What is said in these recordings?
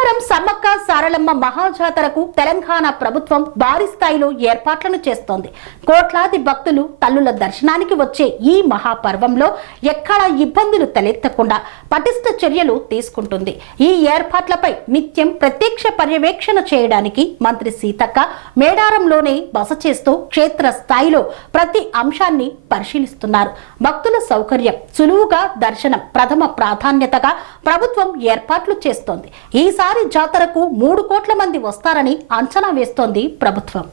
మేడారం సమ్మక్క సారలమ్మ మహాజాతరకు తెలంగాణ ప్రభుత్వం భారీ స్థాయిలో ఏర్పాట్లను చేస్తోంది. కోట్లాది భక్తులు తల్లుల దర్శనానికి వచ్చే ఈ మహాపర్వంలో ఎక్కడా ఇబ్బందులు తలెత్తకుండా పటిష్ట చర్యలు తీసుకుంటుంది. ఈ ఏర్పాట్లపై నిత్యం ప్రత్యక్ష పర్యవేక్షణ చేయడానికి మంత్రి సీతక్క మేడారంలోనే బస చేస్తూ క్షేత్ర స్థాయిలో ప్రతి అంశాన్ని పరిశీలిస్తున్నారు. భక్తుల సౌకర్యం, సులువుగా దర్శనం ప్రథమ ప్రాధాన్యతగా ప్రభుత్వం ఏర్పాట్లు చేస్తోంది. ఈసారి జాతరకు 3 కోట్ల మంది వస్తారని అంచనా వేస్తోంది ప్రభుత్వం.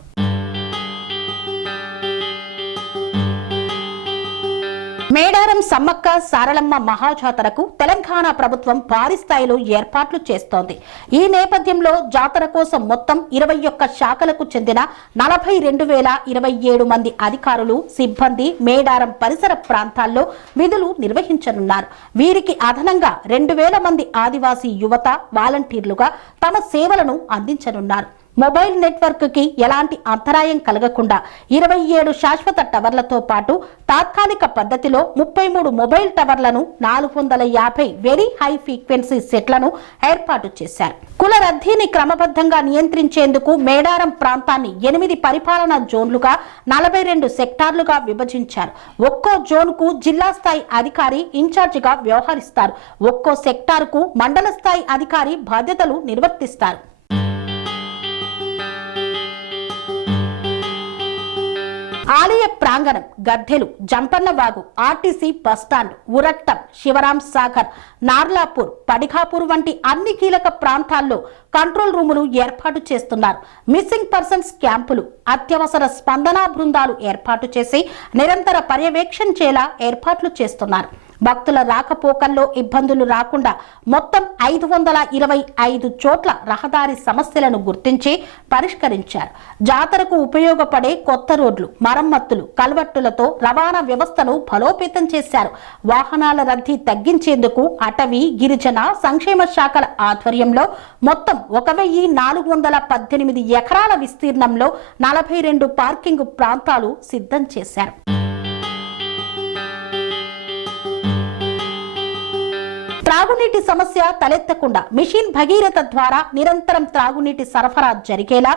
మేడారం సమ్మక్క సారలమ్మ మహాజాతరకు తెలంగాణ ప్రభుత్వం భారీ స్థాయిలో ఏర్పాట్లు చేస్తోంది. ఈ నేపథ్యంలో జాతర కోసం మొత్తం 21 శాఖలకు చెందిన 42,027 మంది అధికారులు, సిబ్బంది మేడారం పరిసర ప్రాంతాల్లో విధులు నిర్వహించనున్నారు. వీరికి అదనంగా 2,000 మంది ఆదివాసీ యువత వాలంటీర్లుగా తమ సేవలను అందించనున్నారు. మొబైల్ నెట్వర్క్ కి ఎలాంటి అంతరాయం కలగకుండా 27 శాశ్వత టవర్లతో పాటు తాత్కాలిక పద్ధతిలో 33 మొబైల్ టవర్లను, 450 వెరీ హై ఫ్రీక్వెన్సీ సెట్లను ఏర్పాటు చేశారు. కుల రద్దీని క్రమబద్ధంగా నియంత్రించేందుకు మేడారం ప్రాంతాన్ని 8 పరిపాలనా జోన్లుగా 42 సెక్టార్లుగా విభజించారు. ఒక్కో జోన్కు జిల్లా స్థాయి అధికారి ఇన్ఛార్జిగా వ్యవహరిస్తారు. ఒక్కో సెక్టార్కు మండల స్థాయి అధికారి బాధ్యతలు నిర్వర్తిస్తారు. ఆలయ ప్రాంగణం, గద్దెలు, జంపన్నవాగు, ఆర్టీసీ బస్టాండ్, ఉరట్టం, శివరాం సాగర్, నార్లాపూర్, పడిఘాపూర్ వంటి అన్ని కీలక ప్రాంతాల్లో కంట్రోల్ రూములు ఏర్పాటు చేస్తున్నారు. మిస్సింగ్ పర్సన్స్ క్యాంపులు, అత్యవసర స్పందన బృందాలు ఏర్పాటు చేసి నిరంతర పర్యవేక్షించేలా ఏర్పాట్లు చేస్తున్నారు. భక్తుల రాకపోకల్లో ఇబ్బందులు రాకుండా మొత్తం 525 చోట్ల రహదారి సమస్యలను గుర్తించి పరిష్కరించారు. జాతరకు ఉపయోగపడే కొత్త రోడ్లు, మరమ్మతులు, కల్వర్టులతో రవాణా వ్యవస్థను బలోపేతం చేశారు. వాహనాల రద్దీ తగ్గించేందుకు అటవీ, గిరిజన సంక్షేమ శాఖల ఆధ్వర్యంలో మొత్తం 1,418 ఎకరాల విస్తీర్ణంలో 42 పార్కింగ్ ప్రాంతాలు సిద్ధం చేశారు. త్రాగునీటి సమస్య తలెత్తకుండా మిషన్ భగీరథ ద్వారా నిరంతరం త్రాగునీటి సరఫరా జరిగేలా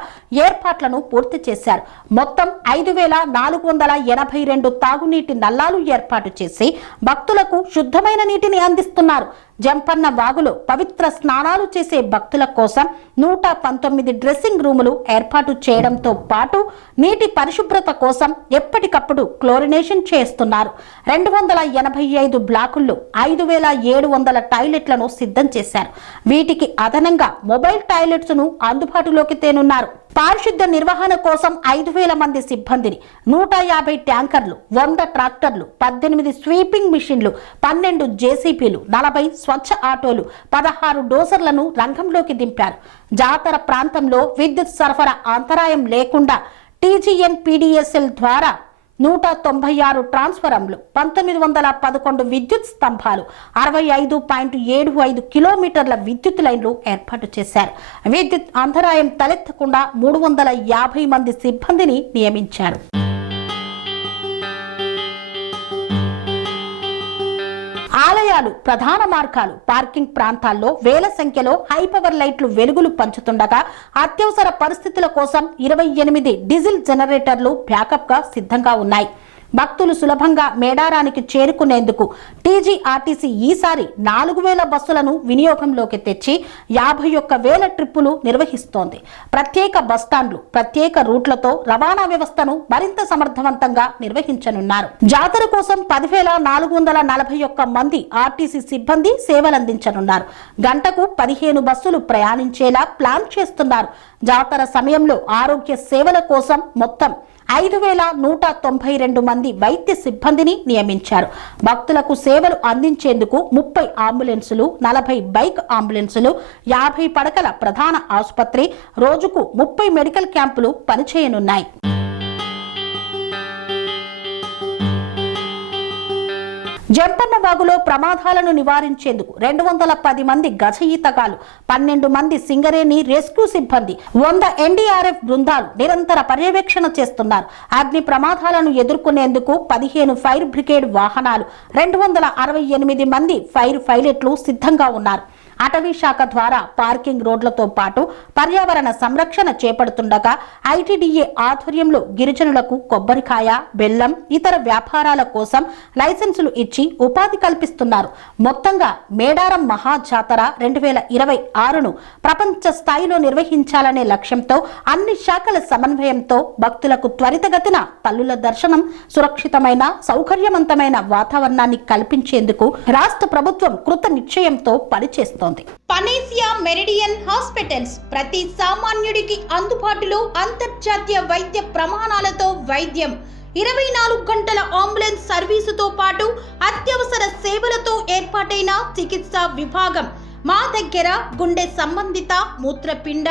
ఏర్పాట్లను పూర్తి చేశారు. మొత్తం 5,482 తాగునీటి నల్లాలు ఏర్పాటు చేసి భక్తులకు శుద్ధమైన నీటిని అందిస్తున్నారు. జంపన్న వాగులో పవిత్ర స్నానాలు చేసే భక్తుల కోసం 119 డ్రెస్సింగ్ రూములు ఏర్పాటు చేయడంతో పాటు నీటి పరిశుభ్రత కోసం ఎప్పటికప్పుడు క్లోరినేషన్ చేస్తున్నారు. 285 బ్లాకుల్లో 5,700 టాయిలెట్లను సిద్ధం చేశారు. వీటికి అదనంగా మొబైల్ టాయిలెట్స్ ను అందుబాటులోకి తేనున్నారు. పారిశుద్ధ్య నిర్వహణ కోసం 5,000 మంది సిబ్బందిని, 150 ట్యాంకర్లు, 100 ట్రాక్టర్లు, 18 స్వీపింగ్ మిషన్లు, 12 జేసీపీలు, 40 స్వచ్ఛ ఆటోలు, 16 డోజర్లను రంగంలోకి దింపారు. జాతర ప్రాంతంలో విద్యుత్ సరఫరా అంతరాయం లేకుండా TGNPDSL ద్వారా 196 ట్రాన్స్ఫార్మర్లు, 1911 విద్యుత్ స్తంభాలు, 65.75 కిలోమీటర్ల విద్యుత్ లైన్లు ఏర్పాటు చేశారు. విద్యుత్ అంతరాయం తలెత్తకుండా 350 మంది సిబ్బందిని నియమించారు. ఆలయాలు, ప్రధాన మార్గాలు, పార్కింగ్ ప్రాంతాల్లో వేల సంఖ్యలో హైపవర్ లైట్లు వెలుగులు పంచుతుండగా అత్యవసర పరిస్థితుల కోసం 28 డీజిల్ జనరేటర్లు బ్యాకప్ గా సిద్ధంగా ఉన్నాయి. భక్తులు సులభంగా మేడారానికి చేరుకునేందుకు TGRTC ఈసారి 4,000 బస్సులను వినియోగంలోకి తెచ్చి 51,000 ట్రిప్పులు నిర్వహిస్తోంది. ప్రత్యేక బస్టాండ్లు, ప్రత్యేక రూట్లతో రవాణా వ్యవస్థను మరింత సమర్థవంతంగా నిర్వహించనున్నారు. జాతర కోసం 10,441 మంది RTC సిబ్బంది సేవలందించనున్నారు. గంటకు 15 బస్సులు ప్రయాణించేలా ప్లాన్ చేస్తున్నారు. జాతర సమయంలో ఆరోగ్య సేవల కోసం మొత్తం 5,192 మంది వైద్య సిబ్బందిని నియమించారు. భక్తులకు సేవలు అందించేందుకు 30 అంబులెన్సులు, 40 బైక్ అంబులెన్సులు, 50 పడకల ప్రధాన ఆసుపత్రి, రోజుకు 30 మెడికల్ క్యాంపులు పనిచేయనున్నాయి. జంపన్నవాగులో ప్రమాదాలను నివారించేందుకు 210 మంది గజ ఈతగాళ్లు, 12 మంది సింగరేణి రెస్క్యూ సిబ్బంది, 100 NDRF బృందాలు నిరంతర పర్యవేక్షణ చేస్తున్నారు. అగ్ని ప్రమాదాలను ఎదుర్కొనేందుకు 15 ఫైర్ బ్రిగేడ్ వాహనాలు, 268 మంది ఫైర్ పైలట్లు సిద్ధంగా ఉన్నారు. అటవీ శాఖ ద్వారా పార్కింగ్ రోడ్లతో పాటు పర్యావరణ సంరక్షణ చేపడుతుండగా ఐటీడీఏ ఆధ్వర్యంలో గిరిజనులకు కొబ్బరికాయ, బెల్లం, ఇతర వ్యాపారాల కోసం లైసెన్సులు ఇచ్చి ఉపాధి కల్పిస్తున్నారు. మొత్తంగా మేడారం మహాజాతర 2026ను ప్రపంచ స్థాయిలో నిర్వహించాలనే లక్ష్యంతో అన్ని శాఖల సమన్వయంతో భక్తులకు త్వరితగతిన తల్లుల దర్శనం, సురక్షితమైన సౌకర్యవంతమైన వాతావరణాన్ని కల్పించేందుకు రాష్ట్ర ప్రభుత్వం కృత నిశ్చయంతో పనిచేస్తోంది. పనేసియా మెరిడియన్ హాస్పిటల్స్ ప్రతి సామాన్యుడికి అందుబాటులో అంతర్జాతీయ వైద్య ప్రమాణాలతో వైద్యం, 24 గంటల అంబులెన్స్ సర్వీసుతో పాటు అత్యవసర సేవలతో ఏర్పాటైన చికిత్సా విభాగం. మా దగ్గర గుండె సంబంధిత, మూత్రపిండ,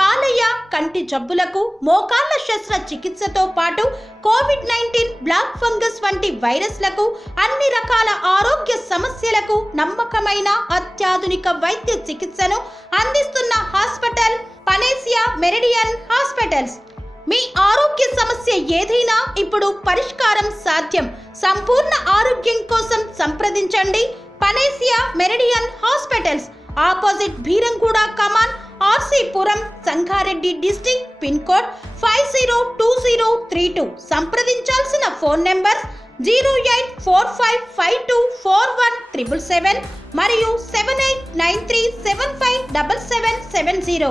కాలేయ, కంటి జబ్బులకు, మోకాళ్ల శస్త్ర చికిత్సతో పాటు కోవిడ్-19, బ్లాక్ ఫంగస్ వంటి వైరస్లకు, అన్ని రకాల ఆరోగ్య సమస్యలకు నమ్మకమైన అత్యాధునిక వైద్య చికిత్సను అందిస్తున్న హాస్పిటల్ పనేసియా మెరిడియన్ హాస్పిటల్స్. మీ ఆరోగ్య సమస్య ఏదైనా ఇప్పుడు పరిష్కారం సాధ్యం. సంపూర్ణ ఆరోగ్యం కోసం సంప్రదించండి panacea meridian hospitals, opposite Bheeramguda Kaman, RC Puram, Sangareddy district, pin code 502032. సంప్రదించాల్సిన ఫోన్ నెంబర్ 0845524177 మరియు 7893757770.